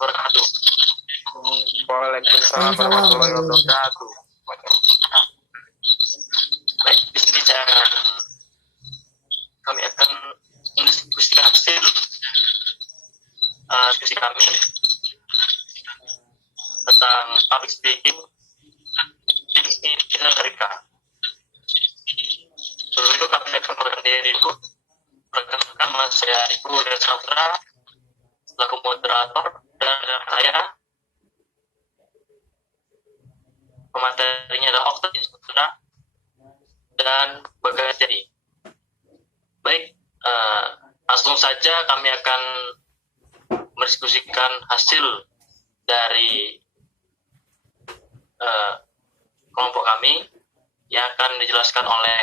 wabarakatuh. Waalaikumsalam warahmatullahi wabarakatuh. Baik, di sini kami akan mendiskusi hasil diskusi kami tentang public speaking di Amerika. Dulu itu kami akan memperkenalkan diri dulu. Perkenalkan, nama saya Ibu dan Safra selaku moderator, dan saya pematerinya adalah Okta Saudara dan Bagas Jadi. Baik, langsung saja kami akan mendiskusikan hasil dari kelompok kami yang akan dijelaskan oleh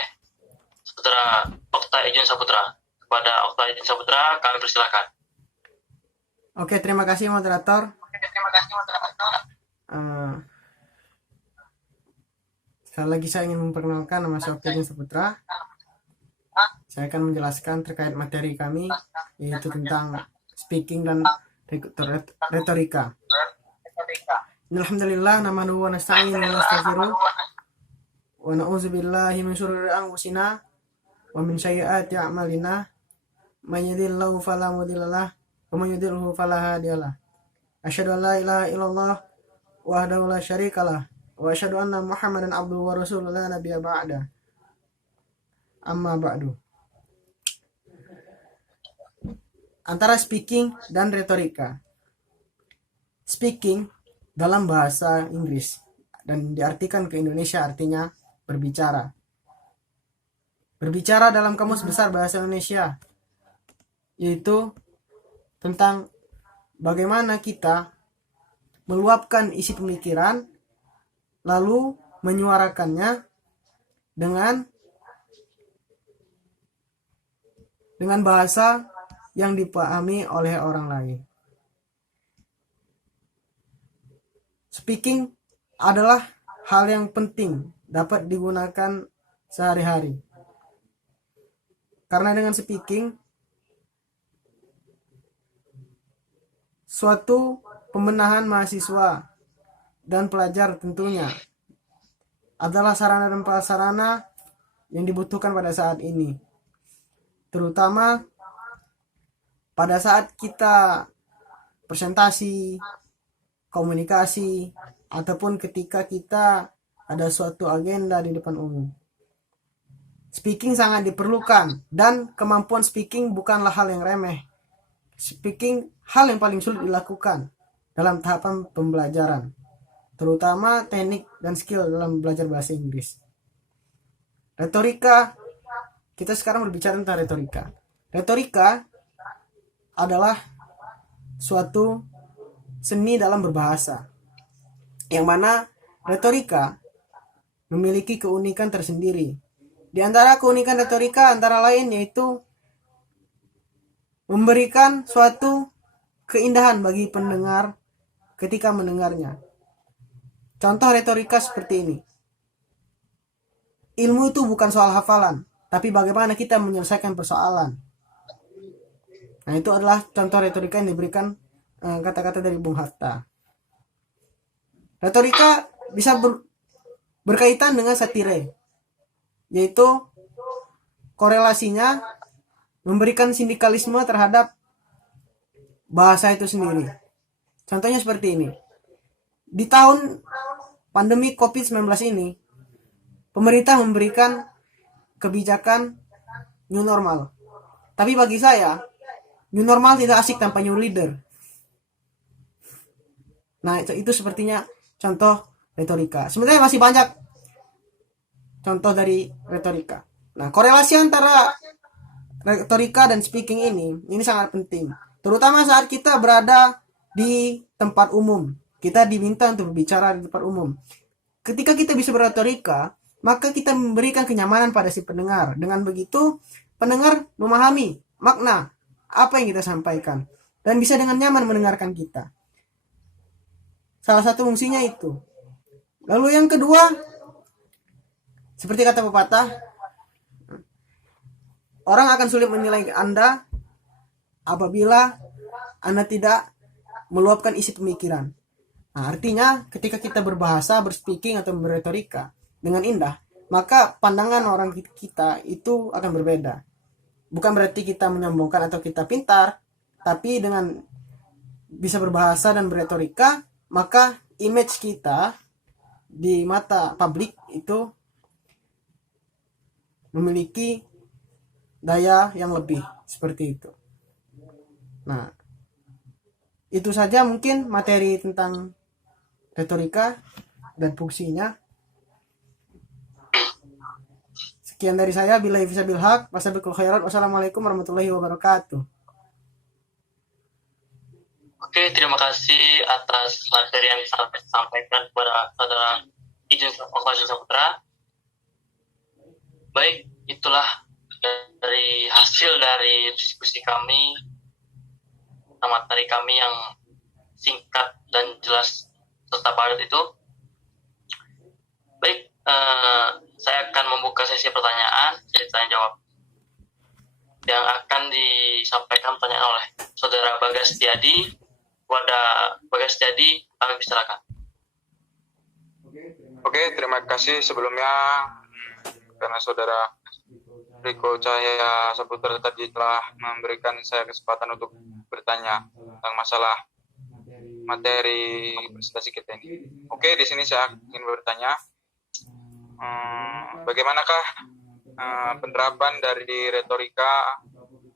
Saudara Okta Ijun Saputra. Kepada Okta Ijun Saputra, kami persilakan. Oke, terima kasih moderator. Sekali lagi saya ingin memperkenalkan, nama saya Okta Ijun Saputra. Saya akan menjelaskan terkait materi kami, yaitu tentang speaking dan retorika. Alhamdulillah, nahmaduhu wa nasta'inuhu wa nastaghfiruh wa na'udzu billahi min syururi anfusina wa min sayyiati a'malina. May yahdihillahu fala mudilla lahu wa may yudlilhu fala hadiyalah. Asyhadu an la ilaha illallah wahdahu la syarikalah wa asyhadu anna Muhammadan abduhu wa rasuluhu la nabiyya ba'da. Amma ba'du. Antara speaking dan retorika. Speaking dalam bahasa Inggris dan diartikan ke Indonesia artinya berbicara. Berbicara dalam Kamus Besar Bahasa Indonesia yaitu tentang bagaimana kita meluapkan isi pemikiran lalu menyuarakannya dengan bahasa yang dipahami oleh orang lain. Speaking adalah hal yang penting dapat digunakan sehari-hari. Karena dengan speaking, suatu pembenahan mahasiswa dan pelajar tentunya adalah sarana dan prasarana yang dibutuhkan pada saat ini. Terutama pada saat kita presentasi, komunikasi, ataupun ketika kita ada suatu agenda di depan umum. Speaking sangat diperlukan, dan kemampuan speaking bukanlah hal yang remeh. Speaking hal yang paling sulit dilakukan dalam tahapan pembelajaran, terutama teknik dan skill dalam belajar bahasa Inggris. Retorika, kita sekarang berbicara tentang retorika. Retorika adalah suatu seni dalam berbahasa, yang mana retorika memiliki keunikan tersendiri. Di antara keunikan retorika antara lain yaitu memberikan suatu keindahan bagi pendengar ketika mendengarnya. Contoh retorika seperti ini. Ilmu itu bukan soal hafalan, tapi bagaimana kita menyelesaikan persoalan. Nah, itu adalah contoh retorika yang diberikan kata-kata dari Bung Hatta. Retorika bisa berkaitan dengan satire, yaitu korelasinya memberikan sindikalisme terhadap bahasa itu sendiri. Contohnya seperti ini. Di tahun pandemi COVID-19 ini, pemerintah memberikan kebijakan new normal. Tapi bagi saya, new normal tidak asik tanpa new leader. Nah, itu sepertinya contoh retorika. Sebenarnya masih banyak contoh dari retorika. Nah, korelasi antara retorika dan speaking ini sangat penting. Terutama saat kita berada di tempat umum. Kita diminta untuk berbicara di tempat umum. Ketika kita bisa berretorika, maka kita memberikan kenyamanan pada si pendengar. Dengan begitu, pendengar memahami makna apa yang kita sampaikan dan bisa dengan nyaman mendengarkan kita. Salah satu fungsinya itu. Lalu yang kedua, seperti kata pepatah, orang akan sulit menilai Anda apabila Anda tidak meluapkan isi pemikiran. Nah, artinya ketika kita berbahasa, berspeaking atau berretorika dengan indah, maka pandangan orang kita itu akan berbeda. Bukan berarti kita menyombongkan atau kita pintar, tapi dengan bisa berbahasa dan berretorika, maka image kita di mata publik itu memiliki daya yang lebih, seperti itu. Nah, itu saja mungkin materi tentang retorika dan fungsinya. Sekian dari saya. Billahi fisabil haq, wasabiqul khairat. Wassalamualaikum warahmatullahi wabarakatuh. Oke, terima kasih atas materi yang disampaikan kepada saudara Ijun Saputra. Baik, itulah dari hasil dari diskusi kami, materi kami yang singkat dan jelas serta padat itu. Baik, saya akan membuka sesi pertanyaan, jadi tanya jawab yang akan disampaikan pertanyaan oleh saudara Bagas Setiadi. Kepada Bagas Setiadi, kami persilakan. Oke, terima kasih sebelumnya karena saudara Riko Cahaya Saputra tadi telah memberikan saya kesempatan untuk bertanya tentang masalah materi presentasi kita ini. Oke, di sini saya ingin bertanya, bagaimanakah penerapan dari retorika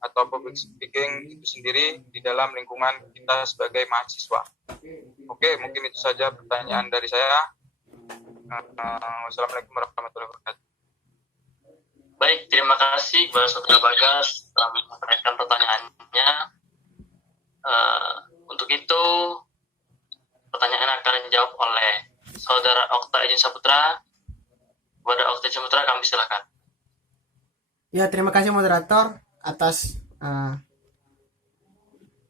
atau public speaking itu sendiri di dalam lingkungan kita sebagai mahasiswa? Oke, mungkin itu saja pertanyaan dari saya. Wassalamualaikum warahmatullahi wabarakatuh. Baik, terima kasih kepada saudara Bagas telah menyampaikan pertanyaannya. Untuk itu, pertanyaan akan dijawab oleh saudara Okta Ijin Saputra. Kepada Okta Ijin Saputra, kami silakan. Ya, terima kasih moderator atas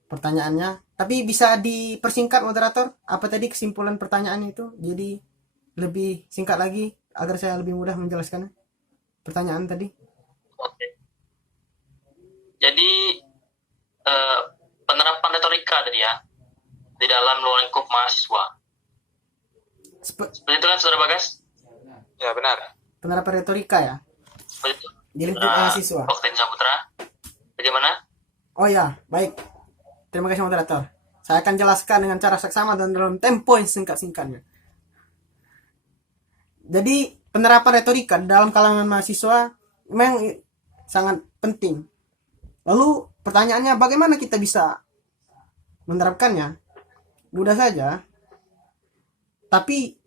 pertanyaannya. Tapi bisa dipersingkat moderator, apa tadi kesimpulan pertanyaan itu? Jadi lebih singkat lagi agar saya lebih mudah menjelaskannya. Pertanyaan tadi. Oke. Jadi penerapan retorika tadi ya di dalam lingkup mahasiswa. Seperti itu kan saudara Bagas? Ya, benar. Penerapan retorika ya. Seperti itu. Di lingkup mahasiswa. Okta Ijin Saputra, bagaimana? Oh ya, baik. Terima kasih moderator. Saya akan jelaskan dengan cara seksama dan dalam tempo yang singkat-singkatnya. Jadi penerapan retorika dalam kalangan mahasiswa memang sangat penting. Lalu pertanyaannya, bagaimana kita bisa menerapkannya? Mudah saja, tapi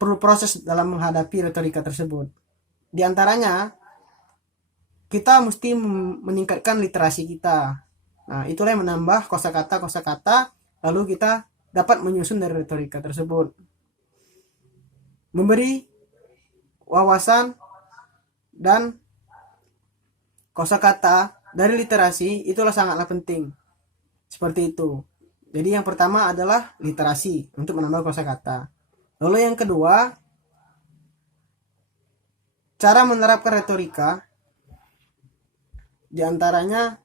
perlu proses dalam menghadapi retorika tersebut. Di antaranya, kita mesti meningkatkan literasi kita. Nah, itulah yang menambah kosakata, lalu kita dapat menyusun dari retorika tersebut. Memberi wawasan dan kosakata dari literasi itulah sangatlah penting. Seperti itu. Jadi yang pertama adalah literasi untuk menambah kosakata. Lalu yang kedua, cara menerapkan retorika di antaranya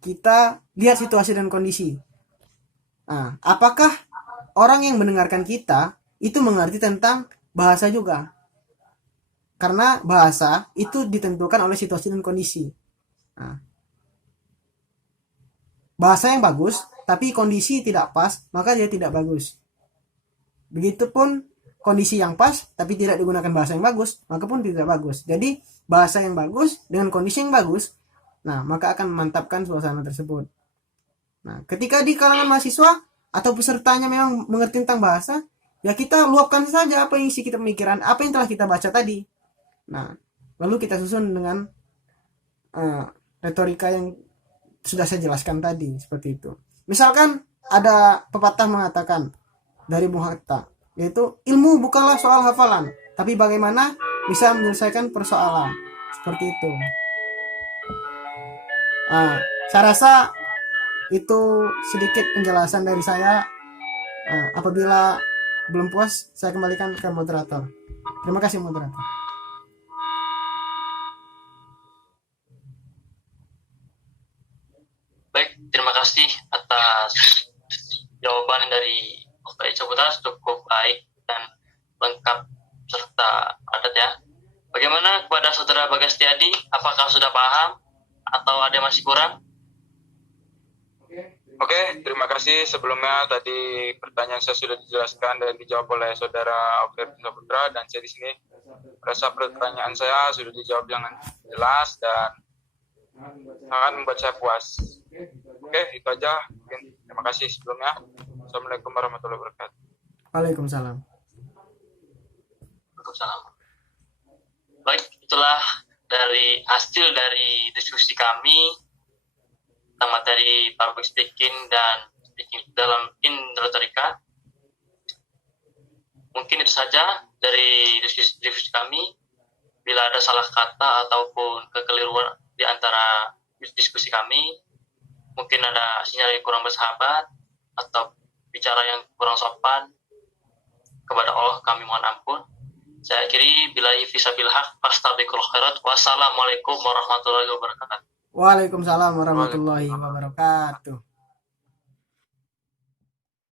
kita lihat situasi dan kondisi. Nah, apakah orang yang mendengarkan kita itu mengerti tentang bahasa juga? Karena bahasa itu ditentukan oleh situasi dan kondisi. Nah, bahasa yang bagus tapi kondisi tidak pas, maka dia tidak bagus. Begitupun kondisi yang pas tapi tidak digunakan bahasa yang bagus, maka pun tidak bagus. Jadi bahasa yang bagus dengan kondisi yang bagus, nah maka akan memantapkan suasana tersebut. Nah, ketika di kalangan mahasiswa atau pesertanya memang mengerti tentang bahasa, ya kita luapkan saja apa yang isi kita pemikiran, apa yang telah kita baca tadi. Nah, lalu kita susun dengan retorika yang sudah saya jelaskan tadi, seperti itu. Misalkan ada pepatah mengatakan dari Bung Hatta, yaitu ilmu bukanlah soal hafalan, tapi bagaimana bisa menyelesaikan persoalan. Seperti itu. Saya rasa itu sedikit penjelasan dari saya. Apabila belum puas, saya kembalikan ke moderator. Terima kasih moderator. Baik, terima kasih atas jawaban dari Bapak Saputra, cukup baik dan lengkap serta padat ya. Bagaimana kepada Saudara Bagastiadi? Apakah sudah paham atau ada yang masih kurang? Oke, terima kasih. Sebelumnya tadi pertanyaan saya sudah dijelaskan dan dijawab oleh Saudara Oker Saputra, dan saya di sini merasa pertanyaan saya sudah dijawab dengan jelas dan sangat membuat saya puas. Oke, itu aja. Mungkin. Terima kasih sebelumnya. Assalamualaikum warahmatullahi wabarakatuh. Waalaikumsalam. Waalaikumsalam. Baik, itulah dari hasil dari diskusi kami tentang materi public speaking dan speaking dalam Indoretorika. Mungkin itu saja dari diskusi kami. Bila ada salah kata ataupun kekeliruan di antara diskusi kami, mungkin ada sinyal yang kurang bersahabat atau bicara yang kurang sopan, kepada Allah kami mohon ampun. Saya akhiri billahi fisabil haq fastabiqul khairat. Wassalamualaikum warahmatullahi wabarakatuh. Waalaikumsalam warahmatullahi wabarakatuh.